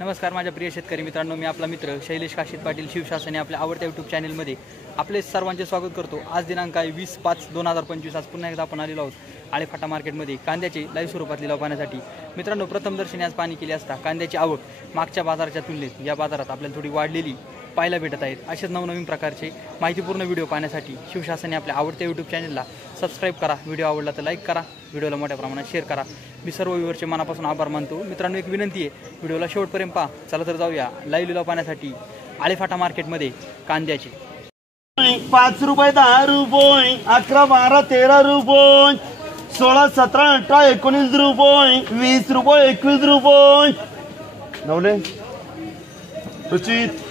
नमस्कार माझ्या प्रिय शेतकरी मित्रांनो, मी आपला मित्र शैलेश काशीद पाटील शिवशासने आपल्या आवडत्या यूट्यूब चॅनलमध्ये आपले सर्वांचे स्वागत करतो। आज दिनांक आहे 20/5/2025। आज पुन्हा एकदा आपण आलेलो आहोत आळेफाटा मार्केटमध्ये कांद्याचे लाईव्ह स्वरूपात लिलाव पाहण्यासाठी। मित्रांनो, प्रथमदर्शनी आज पाहणी केली असता कांद्याची आवक मागच्या बाजाराच्या तुलनेत या बाजारात आपल्याला थोडी वाढलेली पाहायला भेटत आहेत। अशाच नवनवीन प्रकारचे माहितीपूर्ण व्हिडिओ पाहण्यासाठी शिवशासने आपल्या आवडत्या यूट्यूब चॅनलला सबस्क्राईब करा। व्हिडिओ आवडला तर लाईक करा, व्हिडिओला मोठ्या प्रमाणात शेअर करा। मी सर्व व्ह्यूअरचे मनापासून आभार मानतो। मित्रांनो, एक विनंती आहे, व्हिडिओला शेवटपर्यंत पहा। चला तर जाऊया लाईव्ह लिलाव पाहण्यासाठी आळेफाटा मार्केटमध्ये कांद्याचे। 5 रुपये, 10 रुपये, 11, 12, 13 रुपये, 16, 17, 18, 19 रुपये, 20 रुपये, 21 रुपये। नवले सुचित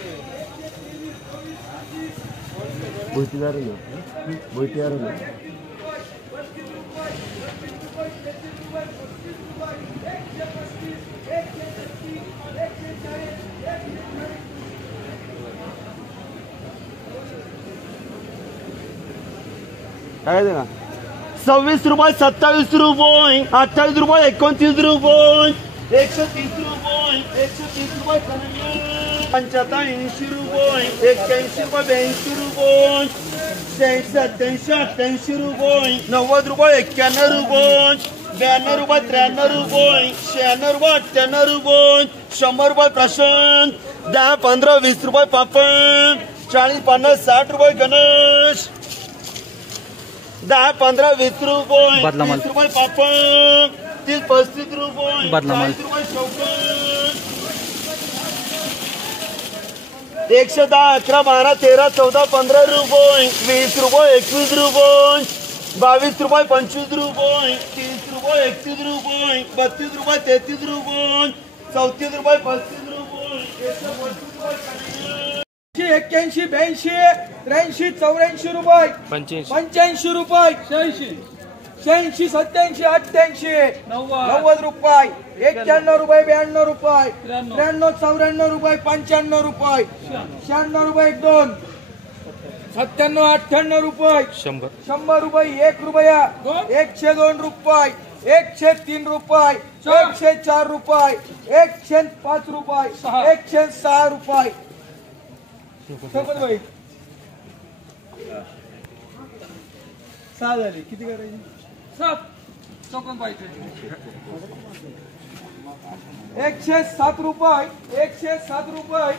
बोलतीदार काय देना 26 रुपये, 27 रुपये, 28 रुपये, 29 रुपये, 130 रुपये, 130 रुपये, 75, 80 रुपये, 81 रुपये, 82 रुपये, 87, 88 रुपये, 90 रुपये, 91 रुपये, 92 रुपये, 93 रुपये, 96 रुपये, 98 रुपये, 100 रुपये प्रशांत, 10, 15, 20 रुपये पापड, 40, 50, 60 रुपये गणेश, 10, 15, 20 रुपये, 30 रुपये पापड, 30, 35 रुपये, 40 रुपये चौकट, 110, 11, 12, 13, 14, 15 रुपये, 20 रुपये, 21 रुपये, 22 रुपये, 25 रुपये, 30 रुपये, 31 रुपये, 32 रुपये, 33 रुपये, 34 रुपये, 35 रुपये, 81, 82, 83, 84 रुपये, 85 रुपये, 86, 87, 88, 90 रुपये, 91 रुपये, 92 रुपये, 93, 94 रुपये, 95 रुपये, 96 रुपये, 2, 97, 98 रुपये, 100 रुपये, 1 रुपया, 102 रुपये, 103 रुपये, 104 रुपये, 105 रुपये, 106 रुपये। सोबत भाई 6 झाले, किती करायचे? 7 चौकन पाहिजे। 107 रुपये, 107 रुपये,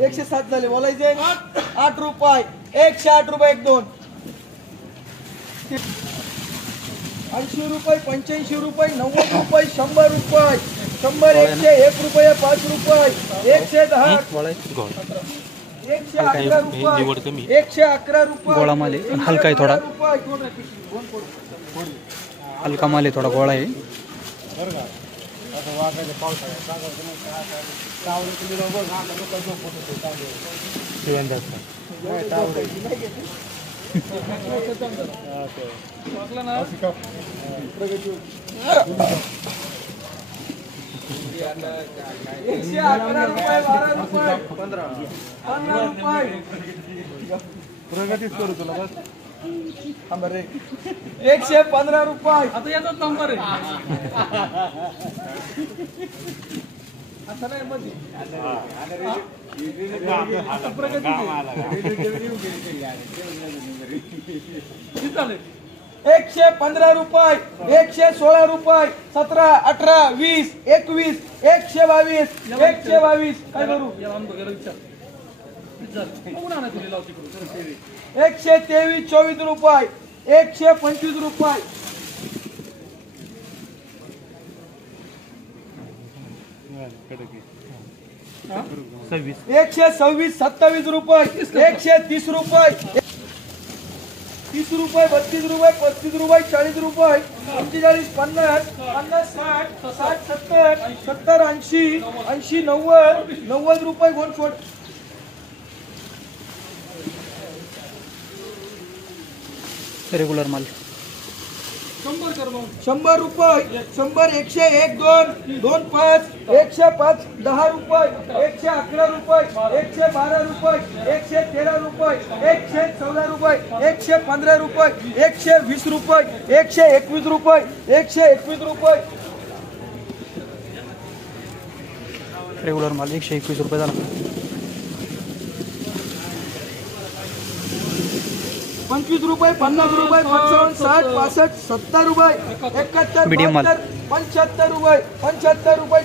107 झाले, बोलायचे 8 रुपये, 108 रुपये, 1, 2, 80 रुपये, 85 रुपये, 90 रुपये, 100 रुपये, 100, 101 रुपये, 5 रुपये, 110, 111 रुपये, 111 रुपये। गोळा माल आहे, हलका आहे थोडा, हलका माल आहे, थोडा गोळा आहे। प्रगतीच करू तुला बस। 115 रुपये, आता याचाच नंबर आहे। असं नाही मध्ये प्रगती 115 रुपये, 116 रुपये, 17, 18, 20, 21, 122, 122। काय करू? 123, 24 रुपये, 125 रुपये, 126, 27 रुपये, 130 रुपये, 30 रुपये, 32 रुपये, 35 रुपये, 40 रुपये, 45, 50, 50, 60, 60, 70, 70, 80, 80, 90, 90 रुपये, 140। रेगुलर माल 100 रुपये 100 101 2 25 105 10 रुपये 111 रुपये 112 रुपये 113 रुपये 114 रुपये 115 रुपये 120 रुपये 121 रुपये 121 रुपये रेग्युलर माल 121 रुपये झाला. 25 रुपये 50 रुपये 55 60 65 70 रुपये 71 मीडियम माल 75 रुपये 75 रुपये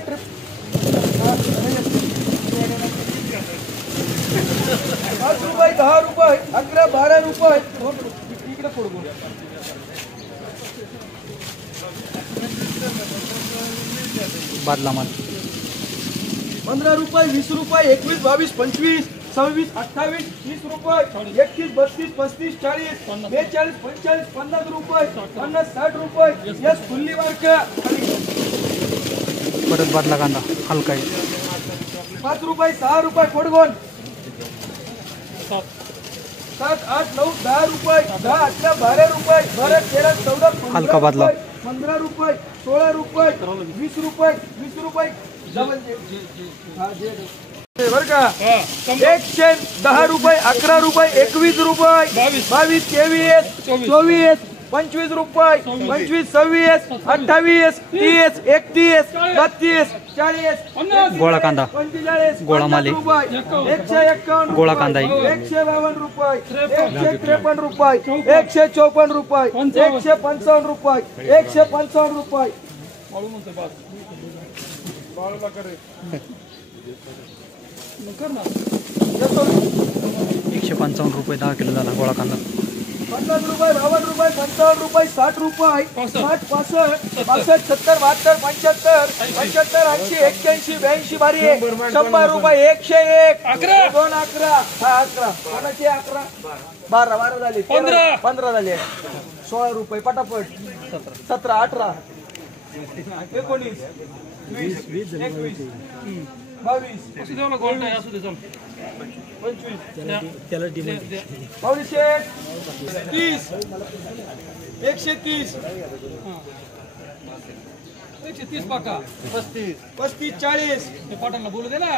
5 रुपये 10 रुपये 11 12 रुपये इकडे फोड बादला माल 15 रुपये 20 रुपये 21 22 25 26 28 30 रुपये 31 32 35 40 42 45 50 रुपये 50 60 रुपये यस फुल्ली मार्क परत बादला कांदा हलका आहे. 5 रुपये 6 रुपये फोडगोन 7 8 9 10 रुपये 10 11 12 रुपये 12 13 14 हलका बादला 15 रुपये 16 रुपये 20 रुपये 20 रुपये बर का 110 रुपये 11 रुपये 21 रुपये 22 23 24 25 रुपये 25 26 28 30 31 32 40 गोळा कांदा 45 गोळा माले 151 गोळा कांदा 152 रुपये 153 रुपये 154 रुपये 155 रुपये 155 रुपये 155 रुपये 10 किलो झाला गोळा कांदा. 50 रुपये 52 रुपये 55 रुपये 60 रुपये 60 65 65 70 72 75 75 80 81 82 बारी 100 रुपये 101 2 11 हा 11 कोणाचे 11 12 12 झाले 15 झाले 16 रुपये पटापट 17 18 19 20 21 22 पावणेशे 30 130 130 पाका 35 40 पाटांना बोलू दे ना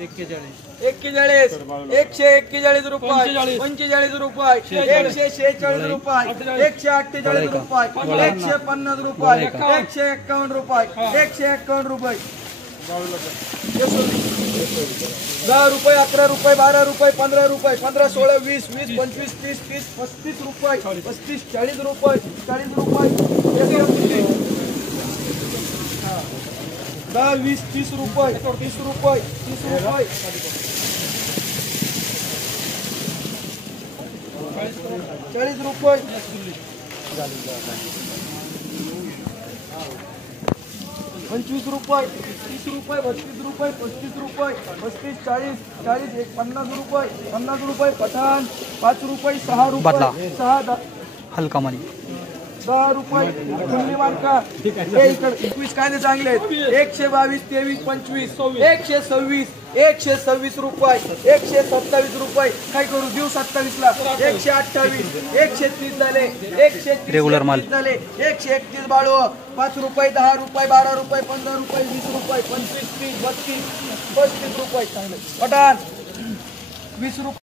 41 141 रुपये 45 रुपये 146 रुपये 148 रुपये 150 रुपये 151 रुपये 151 रुपये 10 रुपये 11 रुपये 12 रुपये 15 रुपये 15 16 20 20 25 30 30 35 रुपये 35 40 रुपये 40 रुपये 10 20 30 रुपये 30 रुपये 30 रुपये 40 रुपये 25 रुपये 30 रुपये 32 रुपये 35 रुपये 35 40 40 50 रुपये 50 रुपये पठाण 5 रुपये 6 बदला. रुपये 6 हलका माली 10 रुपये फुल्ली मार्का हे इकडे 21 कांदे चांगले आहेत 122 23 25 126 126 रुपये 127 रुपये काय करू देऊ 27 ला 128 130 झाले 130 रेग्युलर माल झाले 131 बाळू 5 रुपये 10 रुपये 12 रुपये 15 रुपये 20 रुपये 25 30 32 35 रुपये चांगले पठाण 20 रुपये